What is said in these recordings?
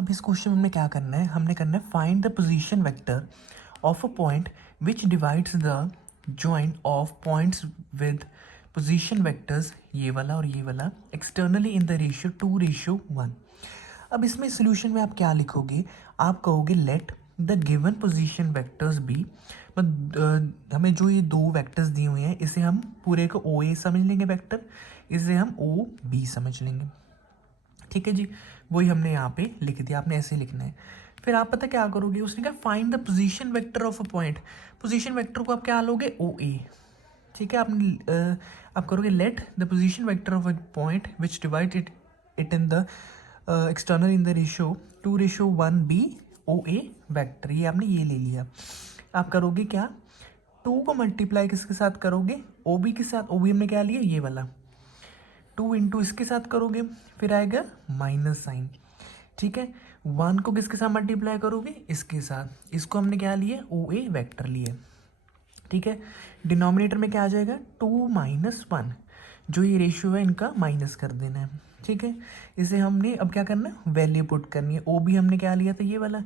अब इस क्वेश्चन में क्या करना है, हमने करना है find the position vector of a point which divides the joint of points with position vectors, ये वाला और ये वाला, एक्सटर्नली इन द रेशियो 2:1। अब इसमें सोल्यूशन में आप क्या लिखोगे, आप कहोगे let the given position vectors be, हमें जो ये दो वेक्टर्स दिए हुए हैं इसे हम पूरे को ओ ए समझ लेंगे वेक्टर, इसे हम ओ बी समझ लेंगे। ठीक है जी, वही हमने यहाँ पे लिख दिया, आपने ऐसे लिखना है। फिर आप पता क्या करोगे, उसने कहा find the position vector of a point, position vector को आप क्या लोगे, ओ ए। ठीक है, आप करोगे let the position vector of a point which divide it in the external in the ratio 2:1 B O A vector, ये आपने ये ले लिया। आप करोगे क्या, 2 को मल्टीप्लाई किसके साथ करोगे, ओ बी के साथ, ओ बी हमने क्या लिया, ये वाला 2 इंटू इसके साथ करोगे, फिर आएगा माइनस साइन। ठीक है, 1 को किसके साथ मल्टीप्लाई करोगे, इसके साथ, इसको हमने क्या लिया, ओ ए वैक्टर लिए। ठीक है, डिनोमिनेटर में क्या आ जाएगा, 2 - 1, जो ये रेशियो है इनका माइनस कर देना है। ठीक है, इसे हमने अब क्या करना है, वैल्यू पुट करनी है। ओ बी हमने क्या लिया था, ये वाला,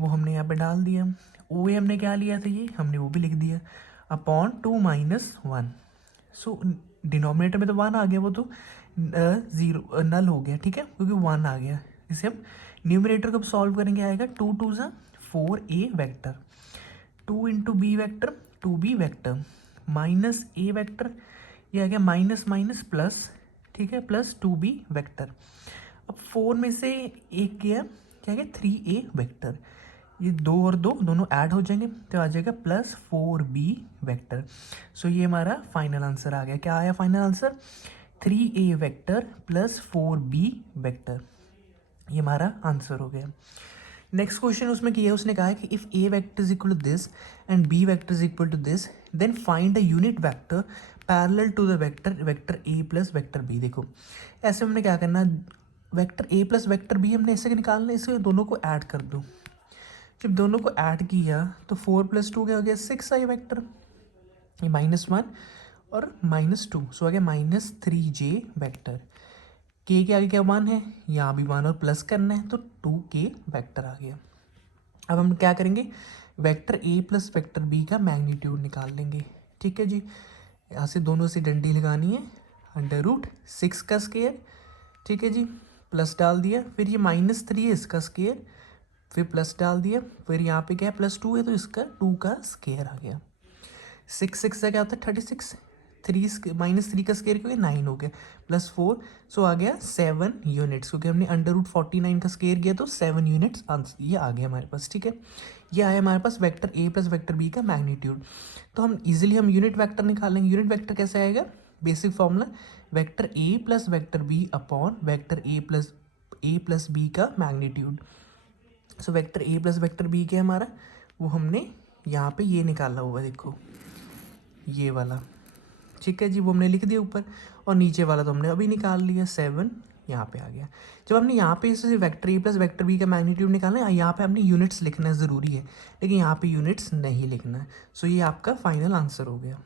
वो हमने यहाँ पे डाल दिया। ओ ए हमने क्या लिया था, ये हमने वो भी लिख दिया, अपॉन 2 - 1। सो डिनोमिनेटर में तो 1 आ गया, वो तो ज़ीरो नल हो गया। ठीक है, क्योंकि 1 आ गया। इसे हम न्यूमरेटर को सॉल्व करेंगे, आएगा 2 × 2 = 4a vector, 2 into B vector 2b vector minus A vector, ये आ गया माइनस माइनस प्लस। ठीक है, प्लस 2b वैक्टर। अब 4 में से एक गया, क्या गया, 3a वैक्टर, ये 2 और 2 दोनों ऐड हो जाएंगे तो आ जाएगा प्लस 4b वैक्टर। सो ये हमारा फाइनल आंसर आ गया। क्या आया final answer, 3a vector plus 4b vector, ये हमारा आंसर हो गया। नेक्स्ट क्वेश्चन उसमें किया है, उसने कहा है कि if A vector is equal to this and B vector is equal to this then find the unit vector parallel to the vector A plus vector B. देखो ऐसे हमने क्या करना, vector A plus vector B हमने ऐसे निकालना है, इसे दोनों को ऐड कर दो। जब दोनों को ऐड किया तो 4 + 2 क्या हो गया, 6 आई वेक्टर, ये -1 और -2, सो आ गया -3j वेक्टर। के आगे क्या 1 है, यहाँ भी 1 और प्लस करना है तो 2k वेक्टर आ गया। अब हम क्या करेंगे, vector A plus vector B का मैग्नीट्यूड निकाल लेंगे। ठीक है जी, यहाँ से दोनों से डंडी लगानी है, √6 का स्क्वायर। ठीक है जी, प्लस डाल दिया, फिर ये -3 है इसका स्क्वायर, फिर प्लस डाल दिया, फिर यहाँ पे क्या है +2 है तो इसका 2 का स्क्वायर आ गया। 6 से क्या होता है 36, 3 -3 का स्क्वायर क्योंकि 9 हो गया, +4, सो आ गया 7 यूनिट्स, क्योंकि हमने √49 का स्क्वायर किया तो 7 यूनिट्स आंसर ये आ गया हमारे पास। ठीक है, ये आया हमारे पास vector A plus vector B का मैग्नीट्यूड। तो हम इजीली हम यूनिट वेक्टर निकालेंगे। यूनिट वेक्टर कैसे आएगा, basic formula, vector A plus vector B upon vector A plus B का magnitude. So vector A plus vector B क्या है हमारा, वो हमने यहाँ पे ये निकाला हुआ, देखो ये वाला। ठीक है जी, वो हमने लिख दिया ऊपर, और नीचे वाला तो हमने अभी निकाल लिया, 7 यहाँ पे आ गया। जब हमने यहाँ पे इसे vector A plus vector B का मैग्नीट्यूड निकालना है, यहाँ पे हमने यूनिट्स लिखना ज़रूरी है, लेकिन यहाँ पे यूनिट्स नहीं लिखना है। सो ये आपका फाइनल आंसर हो गया।